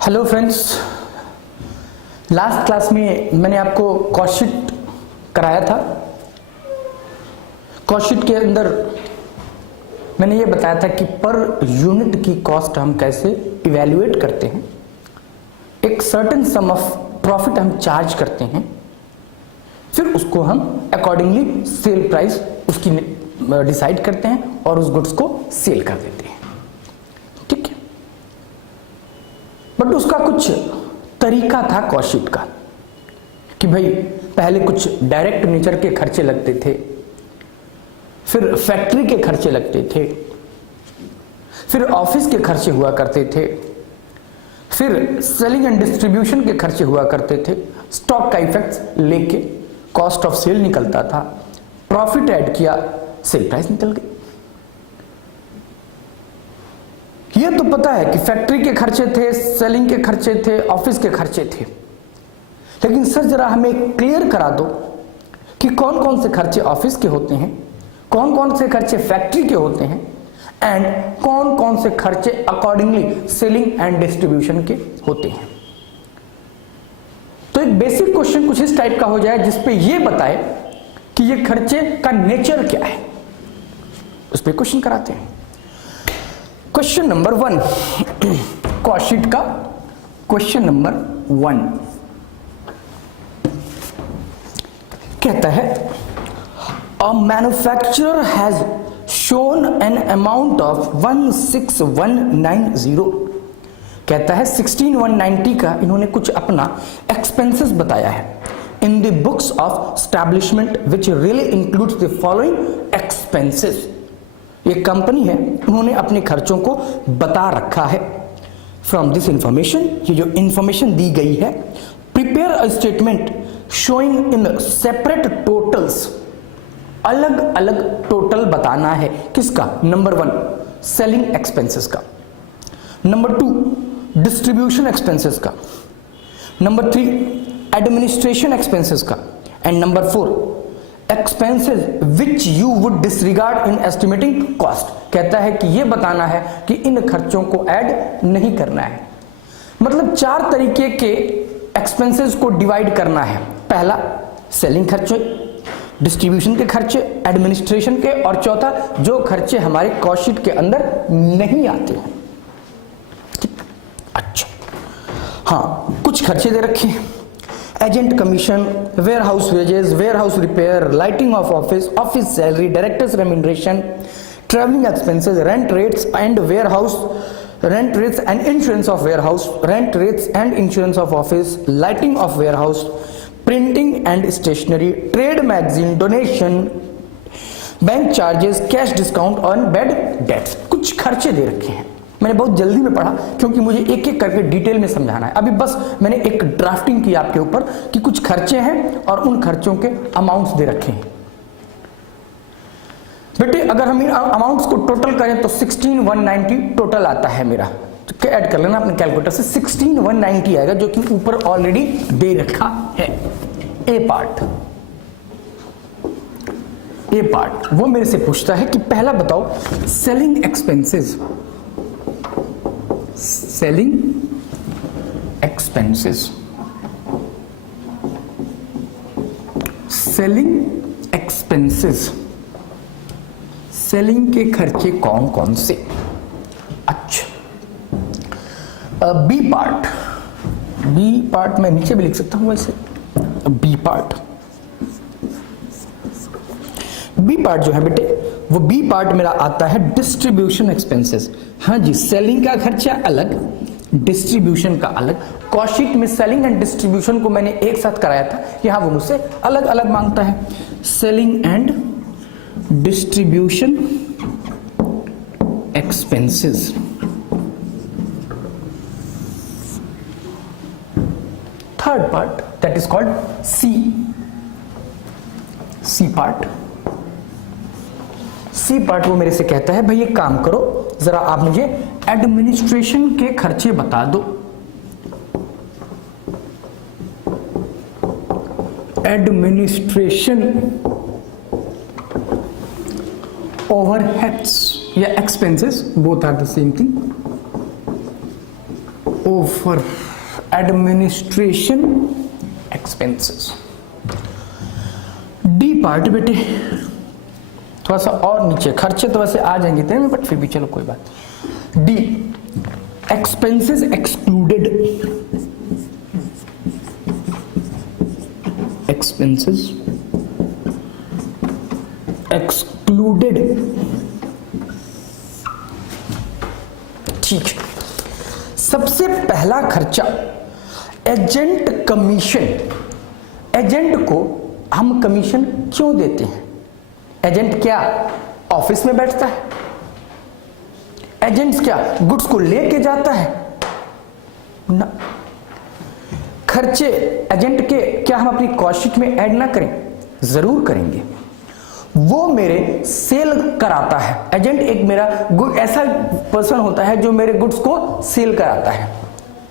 Hello friends, last class में मैंने आपको कॉस्ट शीट कराया था। कॉस्ट शीट के अंदर मैंने ये बताया था कि पर यूनिट की कॉस्ट हम कैसे इवैल्यूएट करते हैं, एक सर्टेन सम ऑफ प्रॉफिट हम चार्ज करते हैं, फिर उसको हम अकॉर्डिंगली सेल प्राइस उसकी डिसाइड करते हैं और उस गुड्स को सेल कर देते हैं। ठीक है, बट उसका कुछ तरीका था कॉस्ट शीट का कि भाई पहले कुछ डायरेक्ट नेचर के खर्चे लगते थे, फिर फैक्ट्री के खर्चे लगते थे, फिर ऑफिस के खर्चे हुआ करते थे, फिर सेलिंग एंड डिस्ट्रीब्यूशन के खर्चे हुआ करते थे, स्टॉक का इफेक्ट्स लेके कॉस्ट ऑफ सेल निकलता था, प्रॉफिट ऐड किया, सेल प्राइस निकल गई। ये तो पता है कि फैक्ट्री के खर्चे थे, सेलिंग के खर्चे थे, ऑफिस के खर्चे थे, लेकिन सर जरा हमें क्लियर करा दो कि कौन कौन से खर्चे ऑफिस के होते हैं, कौन कौन से खर्चे फैक्ट्री के होते हैं एंड कौन कौन से खर्चे अकॉर्डिंगली सेलिंग एंड डिस्ट्रीब्यूशन के होते हैं। तो एक बेसिक क्वेश्चन कुछ इस टाइप का हो जाए जिसपे ये बताए कि ये खर्चे का नेचर क्या है, उस पर क्वेश्चन कराते हैं। क्वेश्चन नंबर 1 कॉस्ट शीट का क्वेश्चन नंबर 1 कहता है a manufacturer has shown an amount of 16190। कहता है 16190 का इन्होंने कुछ अपना एक्सपेंसेस बताया है in the books of establishment which really includes the following expenses. ये कंपनी है, उन्होंने अपने खर्चों को बता रखा है। फ्रॉम दिस इंफॉर्मेशन, ये जो इंफॉर्मेशन दी गई है, prepare a statement showing in separate totals. अलग अलग टोटल बताना है किसका? नंबर 1 सेलिंग एक्सपेंसेस का, नंबर 2 डिस्ट्रीब्यूशन एक्सपेंसेस का, नंबर 3 एडमिनिस्ट्रेशन एक्सपेंसेस का and number 4 expenses which you would disregard in estimating cost. कहता है कि यह बताना है कि इन खर्चों को ऐड नहीं करना है। मतलब 4 तरीके के एक्सपेंसेस को डिवाइड करना है। पहला सेलिंग खर्चे, डिस्ट्रीब्यूशन के खर्चे, एडमिनिस्ट्रेशन के, और चौथा जो खर्चे हमारे कॉस्ट शीट के अंदर नहीं आते हैं। अच्छा, हाँ, कुछ खर्चे दे रखे हैं। Agent commission, warehouse wages, warehouse repair, lighting of office, office salary, directors remuneration, travelling expenses, rent rates and warehouse, rent rates and insurance of warehouse, rent rates and insurance of office, lighting of warehouse, printing and stationery, trade magazine, donation, bank charges, cash discount on bad debts. कुछ खर्चे दे रखे हैं। मैंने बहुत जल्दी में पढ़ा क्योंकि मुझे एक एक करके डिटेल में समझाना है। अभी बस मैंने एक ड्राफ्टिंग की आपके ऊपर कि कुछ खर्चे हैं और उन खर्चों के अमाउंट्स दे रखे हैं। बेटे अगर हम इन अमाउंट्स को टोटल करें तो 16190 टोटल आता है मेरा। तो ऐड कर लेना अपने कैलकुलेटर से, 16190 आएगा जो कि ऊपर ऑलरेडी दे रखा है। ए पार्ट वो मेरे से पूछता है कि पहला बताओ selling expenses. Selling expenses, selling expenses, selling के खर्चे कौन कौन से? अच्छा, बी पार्ट मैं नीचे भी लिख सकता हूं वैसे। बी पार्ट जो है बेटे, वो बी पार्ट मेरा आता है डिस्ट्रीब्यूशन एक्सपेंसेस। हाँ जी, सेलिंग का खर्चा अलग, डिस्ट्रीब्यूशन का अलग। कॉस्ट शीट में सेलिंग एंड डिस्ट्रीब्यूशन को मैंने एक साथ कराया था, यहां वो मुझसे अलग अलग मांगता है। Selling and distribution expenses. Third part that is called C part वो मेरे से कहता है भाई एक काम करो, जरा आप मुझे एडमिनिस्ट्रेशन के खर्चे बता दो। एडमिनिस्ट्रेशन ओवरहेड्स या expenses, both are the same thing. Over administration expenses. D part बेटे थोड़ा सा और नीचे, खर्चे तो वैसे आ जाएंगे तेरे में बट फिर भी चलो कोई बात। D expenses excluded, expenses excluded. ठीक, सबसे पहला खर्चा एजेंट कमीशन। एजेंट को हम कमीशन क्यों देते हैं? एजेंट क्या ऑफिस में बैठता है? एजेंट क्या गुड्स को लेके जाता है? ना। खर्चे एजेंट के क्या हम अपनी कॉस्ट शीट में ऐड ना करें? जरूर करेंगे। वो मेरे सेल कराता है। एजेंट एक मेरा ऐसा पर्सन होता है जो मेरे गुड्स को सेल कराता है।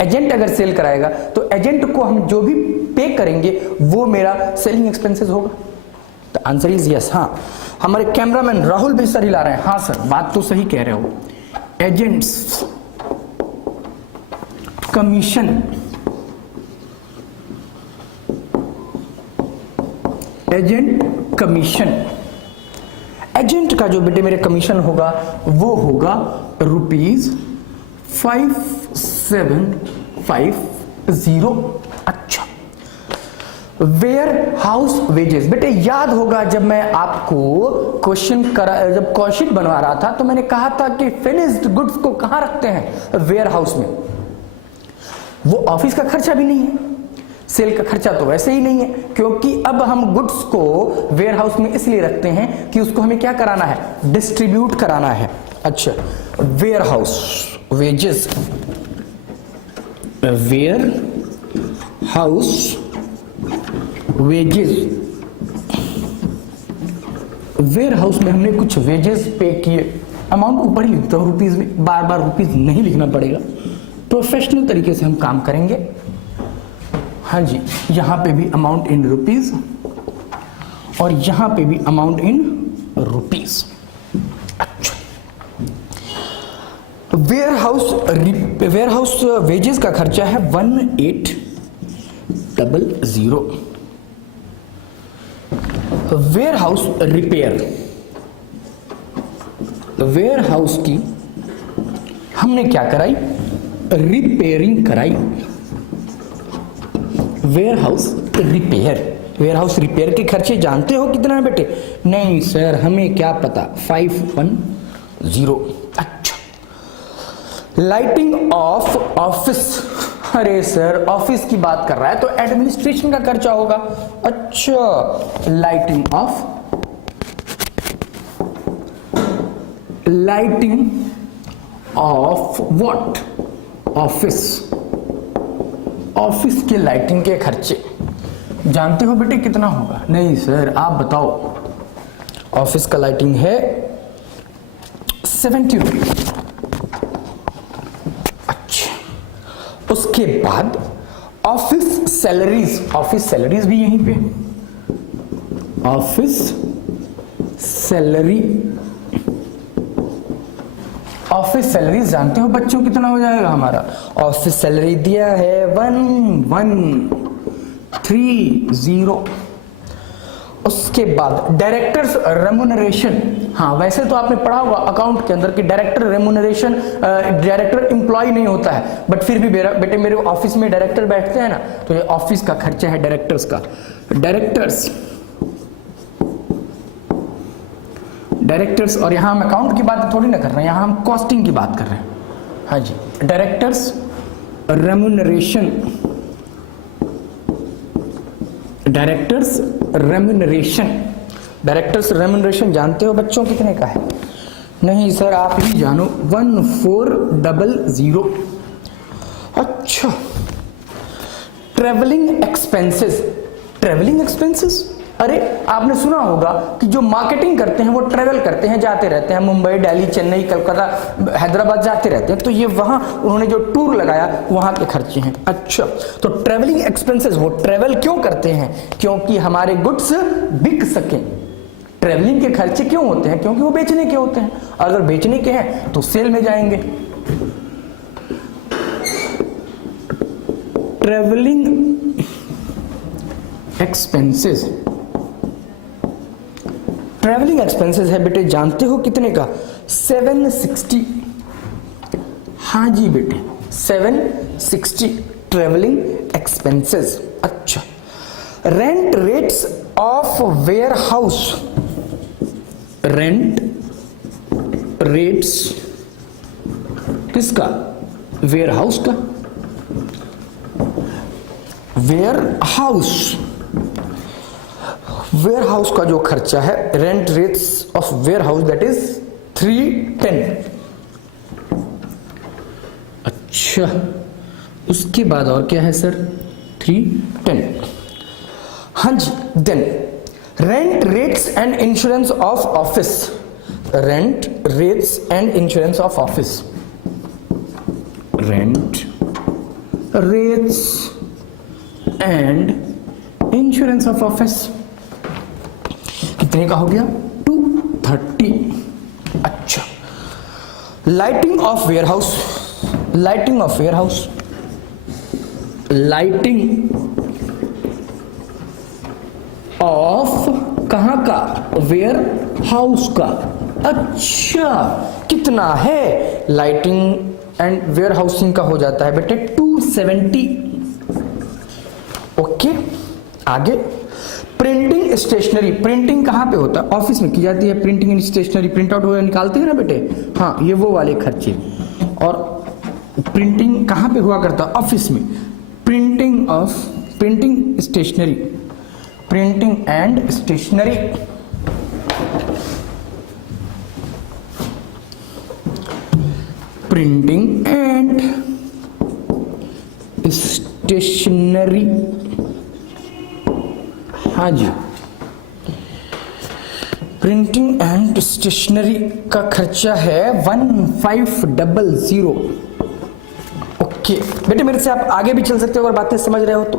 एजेंट अगर सेल कराएगा तो एजेंट को हम जो भी पे करेंगे वो मेरा सेलिंग एक्सपेंसेस होगा। तो आंसर इज यस। हाँ, हमारे कैमरामैन राहुल भी सर हिला रहे हैं। हाँ सर, बात तो सही कह रहे हो। Agents commission, agent commission, agent का जो बेटे मेरे कमीशन होगा वो होगा ₹5750। अच्छा, वेयर हाउस वेजेस। बेटे याद होगा जब मैं आपको जब कॉस्ट बनवा रहा था तो मैंने कहा था कि फिनिश्ड गुड्स को कहां रखते हैं? वेयर हाउस में। वो ऑफिस का खर्चा भी नहीं है, सेल का खर्चा तो वैसे ही नहीं है, क्योंकि अब हम गुड्स को वेयर हाउस में इसलिए रखते हैं कि उसको हमें क्या कराना है? डिस्ट्रीब्यूट कराना है। अच्छा, warehouse wages, warehouse wages. Warehouse में हमने कुछ वेजेस पे किए, अमाउंट ऊपर ही लिखता हूं रुपीज में, बार बार रुपीज नहीं लिखना पड़ेगा। प्रोफेशनल तरीके से हम काम करेंगे। हाँ जी, यहां पे भी अमाउंट इन रुपीज और यहां पे भी अमाउंट इन रुपीज। अच्छा, वेयर हाउस वेजेस का खर्चा है 1800। Warehouse repair, warehouse की हमने क्या कराई? रिपेयरिंग कराई। Warehouse repair, warehouse repair के खर्चे जानते हो कितना है बेटे? नहीं सर, हमें क्या पता, 510। अच्छा, लाइटिंग ऑफ ऑफिस। अरे सर, ऑफिस की बात कर रहा है तो एडमिनिस्ट्रेशन का खर्चा होगा। अच्छा, lighting of what? Office. Office के लाइटिंग के खर्चे जानते हो बेटे कितना होगा? नहीं सर, आप बताओ। ऑफिस का लाइटिंग है 70 रुपीज। अच्छा, उसके बाद ऑफिस सैलरीज भी यहीं पे। ऑफिस सैलरीज जानते हो बच्चों कितना हो जाएगा हमारा? ऑफिस सैलरी दिया है 1130। उसके बाद डायरेक्टर्स रेम्यूनरेशन। हाँ, वैसे तो आपने पढ़ा होगा अकाउंट के अंदर कि डायरेक्टर रेम्यूनरेशन, डायरेक्टर एम्प्लॉय नहीं होता है, बट फिर भी बेटे मेरे ऑफिस में डायरेक्टर बैठते हैं ना, तो ये ऑफिस का खर्चा है डायरेक्टर्स का। डायरेक्टर्स और यहां हम अकाउंट की बात थोड़ी ना कर रहे हैं, यहां हम कॉस्टिंग की बात कर रहे हैं। हाँ जी, डायरेक्टर्स रेम्यूनरेशन, डायरेक्टर्स रेम्यूनरेशन जानते हो बच्चों कितने का है? नहीं सर, आप ही जानो, 1400। अच्छा, ट्रेवलिंग एक्सपेंसेस। अरे आपने सुना होगा कि जो मार्केटिंग करते हैं वो ट्रेवल करते हैं, जाते रहते हैं, मुंबई, दिल्ली, चेन्नई, कलकत्ता, हैदराबाद जाते रहते हैं, तो ये वहां उन्होंने जो टूर लगाया वहां के खर्चे हैं। अच्छा, तो ट्रेवलिंग एक्सपेंसेस, वो ट्रेवल क्यों करते हैं? क्योंकि हमारे गुड्स बिक सकें। ट्रेवलिंग के खर्चे क्यों होते हैं? क्योंकि वो बेचने के होते हैं। अगर बेचने के हैं तो सेल में जाएंगे। ट्रेवलिंग एक्सपेंसेस, ट्रेवलिंग एक्सपेंसेस है बेटे, जानते हो कितने का? 760। हाँ जी बेटे 760 ट्रेवलिंग एक्सपेंसेस। अच्छा, rent rates of warehouse, rent rates किसका? वेयर हाउस का। वेयर हाउस, वेयर हाउस का जो खर्चा है, rent rates of warehouse that is 310। अच्छा, उसके बाद और क्या है सर? 310। हाँ जी, then rent rates and insurance of office, rent rates and insurance of office, rent rates and insurance of office कितने का हो गया? 230। अच्छा, lighting of warehouse, lighting of warehouse, lighting of कहां का? वेयर हाउस का। अच्छा, कितना है? लाइटिंग एंड वेयर हाउसिंग का हो जाता है बेटे 270। ओके, आगे प्रिंटिंग स्टेशनरी, प्रिंटिंग कहां पे होता है? ऑफिस में की जाती है printing and stationery, print out वगैरह निकालते हैं ना बेटे। हाँ, ये वो वाले खर्चे। और प्रिंटिंग कहां पे हुआ करता है? ऑफिस में। Printing of, printing stationery, printing and stationery, printing and stationery. हाँ जी, प्रिंटिंग एंड स्टेशनरी का खर्चा है 1500। ओके बेटे, मेरे से आप आगे भी चल सकते हो अगर बातें समझ रहे हो तो।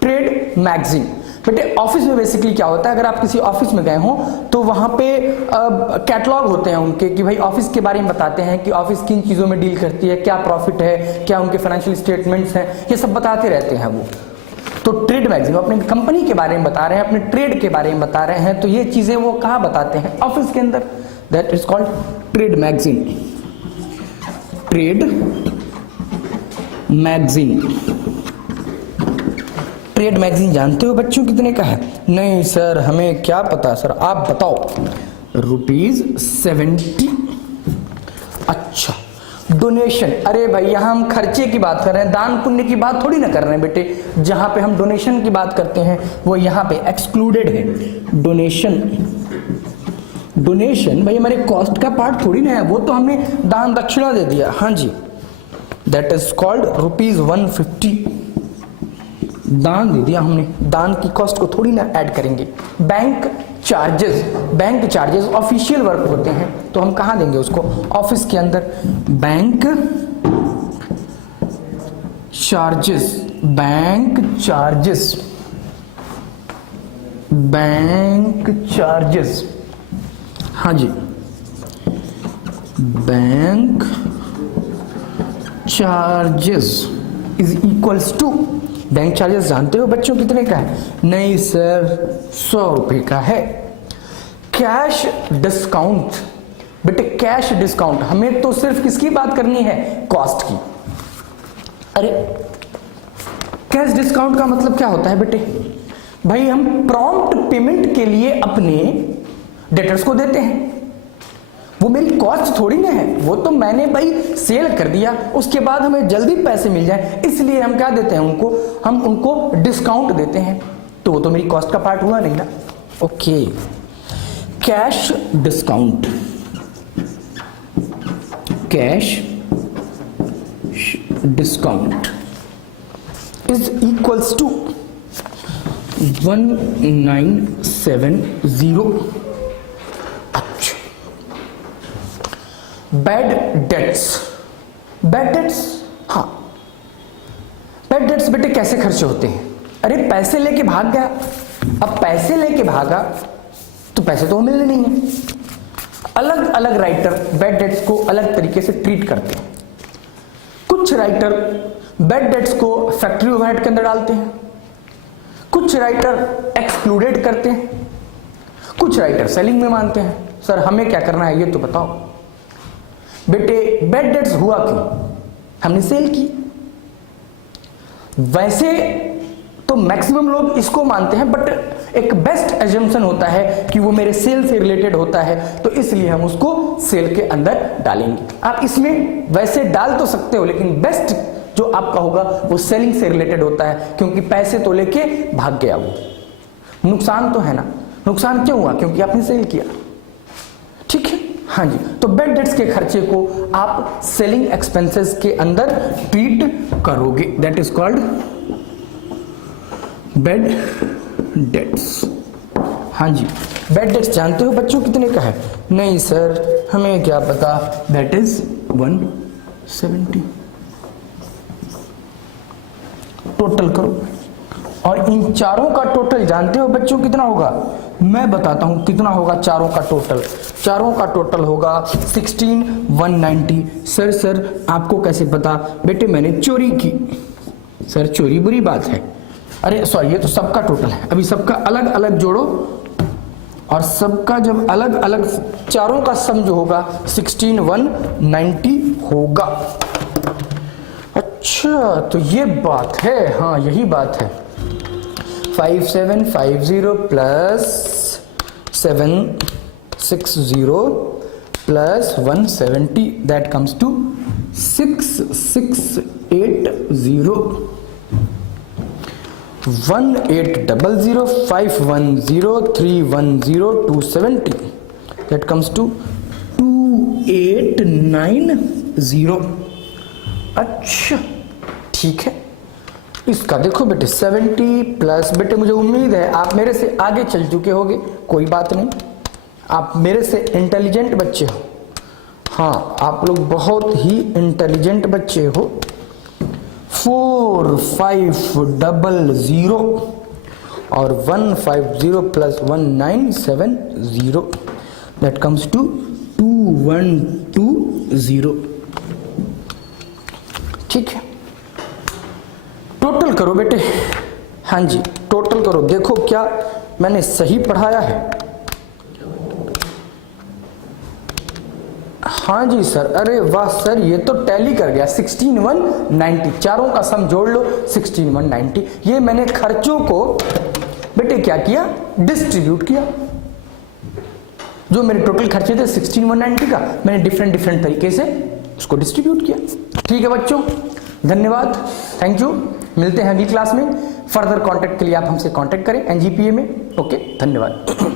ट्रेड मैगजीन बेटे, ऑफिस में बेसिकली क्या होता है, अगर आप किसी ऑफिस में गए हो तो वहां पे कैटलॉग होते हैं उनके, कि भाई ऑफिस के बारे में बताते हैं कि ऑफिस किन चीजों में डील करती है, क्या प्रॉफिट है, क्या उनके फाइनेंशियल स्टेटमेंट्स हैं, ये सब बताते रहते हैं वो। तो ट्रेड मैगजीन अपनी कंपनी के बारे में बता रहे हैं, अपने ट्रेड के बारे में बता रहे हैं, तो ये चीजें वो कहां बताते हैं? ऑफिस के अंदर। That is called trade magazine, trade magazine. Trade magazine जानते हो बच्चों कितने का है? नहीं सर हमें क्या पता, सर आप बताओ। ₹70। अच्छा, डोनेशन, अरे भाई यहां हम खर्चे की बात कर रहे हैं, दान पुण्य की बात थोड़ी ना कर रहे हैं बेटे। जहां पे हम डोनेशन की बात करते हैं वो यहां पे एक्सक्लूडेड है। डोनेशन, डोनेशन भाई हमारे कॉस्ट का पार्ट थोड़ी ना है, वो तो हमने दान दक्षिणा दे दिया। हाँ जी, दैट इज कॉल्ड ₹150। दान दे दिया हमने, दान की कॉस्ट को थोड़ी ना ऐड करेंगे। Bank charges, bank charges official work होते हैं तो हम कहां देंगे उसको? ऑफिस के अंदर। Bank charges, bank charges, bank charges. हाँ जी, bank charges is equals to, bank charges जानते हो बच्चों कितने का है? नहीं सर 100 रुपए का है। कैश डिस्काउंट बेटे, कैश डिस्काउंट हमें तो सिर्फ किसकी बात करनी है? कॉस्ट की। अरे कैश डिस्काउंट का मतलब क्या होता है बेटे? भाई हम प्रॉम्प्ट पेमेंट के लिए अपने डेटर्स को देते हैं, वो मेरी कॉस्ट थोड़ी ना है, वो तो मैंने भाई सेल कर दिया, उसके बाद हमें जल्दी पैसे मिल जाए इसलिए हम क्या देते हैं उनको? हम उनको डिस्काउंट देते हैं, तो वो तो मेरी कॉस्ट का पार्ट हुआ नहीं ना। Okay, cash discount, cash discount is equals to 1970। अच्छा, बैड डेट्स, बैड डेट्स, हाँ बैड डेट्स बेटे कैसे खर्चे होते हैं? अरे पैसे लेके भाग गया, अब पैसे लेके भागा तो पैसे तो मिलने नहीं है। अलग अलग राइटर बैड डेट्स को अलग तरीके से ट्रीट करते हैं। कुछ कुछ राइटर बैड डेट्स को फैक्ट्री ओवरहेड के अंदर डालते हैं, कुछ राइटर एक्सक्लूडेड करते हैं, कुछ राइटर सेलिंग में मानते हैं। सर हमें क्या करना है ये तो बताओ। बेटे बैड डेट्स हुआ क्यों? हमने सेल की। वैसे तो मैक्सिमम लोग इसको मानते हैं, बट एक बेस्ट एजम्पशन होता है कि वो मेरे सेल से रिलेटेड होता है, तो इसलिए हम उसको सेल के अंदर डालेंगे। आप इसमें वैसे डाल तो सकते हो, लेकिन बेस्ट जो आपका होगा वो सेलिंग से रिलेटेड होता है, क्योंकि पैसे तो लेके भाग गया वो। नुकसान तो है ना, नुकसान क्यों हुआ? क्योंकि आपने सेल किया। ठीक है, हाँ जी। तो बैड डेट्स के खर्चे को आप सेलिंग एक्सपेंसेस के अंदर ट्रीट करोगे, that is called bad debts. हाँ जी, बैड डेट्स जानते हो बच्चों कितने का है? नहीं सर हमें क्या पता, दैट इज 170। टोटल करो, और इन चारों का टोटल जानते हो बच्चों कितना होगा? मैं बताता हूं कितना होगा चारों का टोटल। चारों का टोटल होगा 16,190। सर आपको कैसे पता? बेटे मैंने चोरी की। सर चोरी बुरी बात है। अरे सॉरी, ये तो सबका टोटल है, अभी सबका अलग अलग जोड़ो, और सबका जब अलग अलग चारों का सम जो होगा 16,190 होगा। अच्छा तो ये बात है, हाँ यही बात है। 5750 plus 760 plus 170, that comes to 6680। 1800510310 that comes to 2890। अच्छा ठीक है, इसका देखो बेटे 70 प्लस, बेटे मुझे उम्मीद है आप मेरे से आगे चल चुके होगे, कोई बात नहीं, आप मेरे से इंटेलिजेंट बच्चे हो। हाँ आप लोग बहुत ही इंटेलिजेंट बच्चे हो। 4500 और 150 प्लस 1970, दैट कम्स टू 2120। ठीक है, टोटल करो बेटे। हाँ जी टोटल करो, देखो क्या मैंने सही पढ़ाया है? हाँ जी सर, अरे वाह सर ये तो टैली कर गया। 16,190, चारों का सम जोड़ लो 16,190। ये मैंने खर्चों को बेटे क्या किया? डिस्ट्रीब्यूट किया। जो मेरे टोटल खर्चे थे 16,190 का, मैंने डिफरेंट तरीके से उसको डिस्ट्रीब्यूट किया। ठीक है बच्चों, धन्यवाद, थैंक यू। मिलते हैं अगली क्लास में। फर्दर कांटेक्ट के लिए आप हमसे कांटेक्ट करें एनजीपीए में। ओके, धन्यवाद।